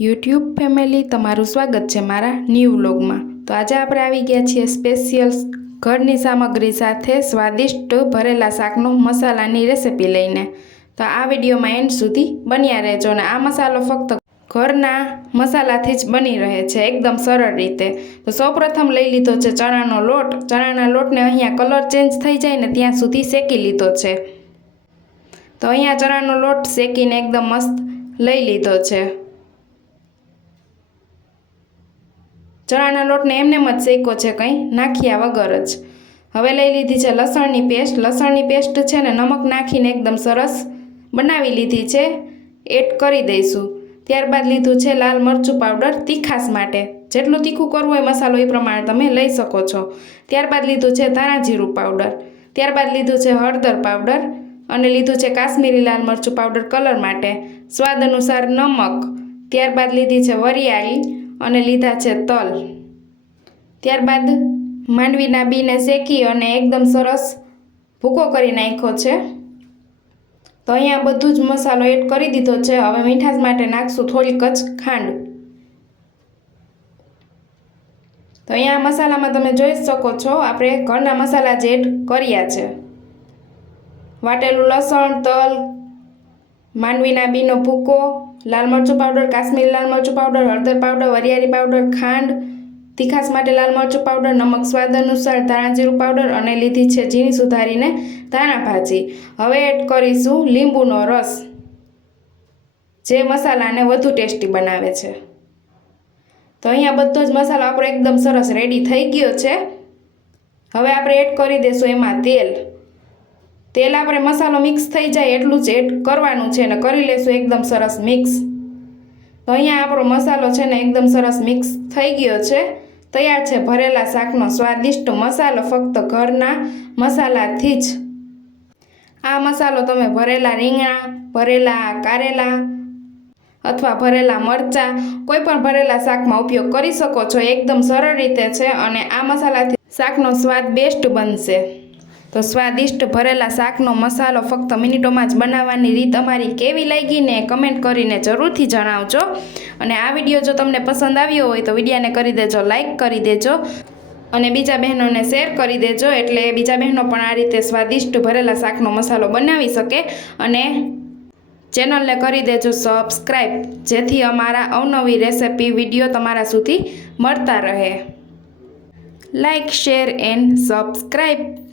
YouTube family તમારું સ્વાગત છે મારા ન્યૂ વ્લોગમાં। તો આજે આપણે આવી ગયા છીએ સ્પેશિયલ ઘરની સામગ્રી સાથે સ્વાદિષ્ટ ભરેલા શાકનો મસાલાની રેસિપી લઈને। તો આ વિડીયોમાં એન્ડ સુધી બન્યા રહેજો અને આ મસાલો ફક્ત ઘરના મસાલાથી જ બની રહે છે એકદમ સરળ રીતે। તો સૌપ્રથમ લઈ લીધો છે ચણાનો લોટ। ચણાના લોટને અહીંયા કલર ચેન્જ થઈ જાય ને ત્યાં સુધી શેકી લીધો છે। તો અહીંયા ચણાનો લોટ શેકીને એકદમ મસ્ત લઈ લીધો છે। ચણાના લોટને એમનેમ જ શેક્યો છે, કંઈ નાખ્યા વગર જ। હવે લઈ લીધી છે લસણની પેસ્ટ। લસણની પેસ્ટ છે ને નમક નાખીને એકદમ સરસ બનાવી લીધી છે, એડ કરી દઈશું। ત્યારબાદ લીધું છે લાલ મરચું પાવડર તીખાસ માટે। જેટલું તીખું કરવું હોય મસાલો એ પ્રમાણે તમે લઈ શકો છો। ત્યારબાદ લીધું છે ધાણા જીરું પાવડર। ત્યારબાદ લીધું છે હળદર પાવડર અને લીધું છે કાશ્મીરી લાલ મરચું પાવડર કલર માટે, સ્વાદ અનુસાર નમક। ત્યારબાદ લીધી છે વરિયાળી અને લીધા છે તલ। ત્યારબાદ માંડવીના બીને શેકી અને એકદમ સરસ ભૂકો કરી નાખ્યો છે। તો અહીંયા બધું જ મસાલો એડ કરી દીધો છે। હવે મીઠાશ માટે નાખશું થોડીક જ ખાંડ। તો અહીંયા મસાલામાં તમે જોઈ શકો છો આપણે ઘરના મસાલા જ એડ કર્યા છે। વાટેલું લસણ, તલ, માંડવીના બીનો ભૂકો, લાલ મરચું પાવડર, કાશ્મીરી લાલ મરચું પાવડર, હળદર પાવડર, વરિયાળી પાવડર, ખાંડ, તીખાસ માટે લાલ મરચું પાવડર, નમક સ્વાદ અનુસાર, ધાણા જીરું પાવડર અને લીધી છે ઝીણી સુધારીને ધાણા ભાજી। હવે એડ કરીશું લીંબુનો રસ, જે મસાલાને વધુ ટેસ્ટી બનાવે છે। તો અહીંયા બધો જ મસાલો આપણો એકદમ સરસ રેડી થઈ ગયો છે। હવે આપણે એડ કરી દઈશું એમાં તેલ। તેલ આપણે મસાલો મિક્સ થઈ જાય એટલું જ એડ કરવાનું છે ને કરી લેશું એકદમ સરસ મિક્સ। તો અહીંયા આપણો મસાલો છે ને એકદમ સરસ મિક્સ થઈ ગયો છે। તૈયાર છે ભરેલા શાકનો સ્વાદિષ્ટ મસાલો ફક્ત ઘરના મસાલાથી જ। આ મસાલો તમે ભરેલા રીંગણા, ભરેલા કારેલા અથવા ભરેલા મરચાં કોઈ પણ ભરેલા શાકમાં ઉપયોગ કરી શકો છો। એકદમ સરળ રીતે છે અને આ મસાલાથી શાકનો સ્વાદ બેસ્ટ બનશે। તો સ્વાદિષ્ટ ભરેલા શાકનો મસાલો ફક્ત મિનિટોમાં જ બનાવવાની રીત અમારી કેવી લાગી ને કમેન્ટ કરીને જરૂરથી જણાવજો। અને આ વિડીયો જો તમને પસંદ આવ્યો હોય તો વિડીયોને કરી દેજો લાઈક કરી દેજો અને બીજા બહેનોને શેર કરી દેજો, એટલે બીજા બહેનો પણ આ રીતે સ્વાદિષ્ટ ભરેલા શાકનો મસાલો બનાવી શકે। અને ચેનલને કરી દેજો સબસ્ક્રાઈબ, જેથી અમારા અવનવી રેસિપી વિડીયો તમારા સુધી મળતા રહે। Like, share and subscribe.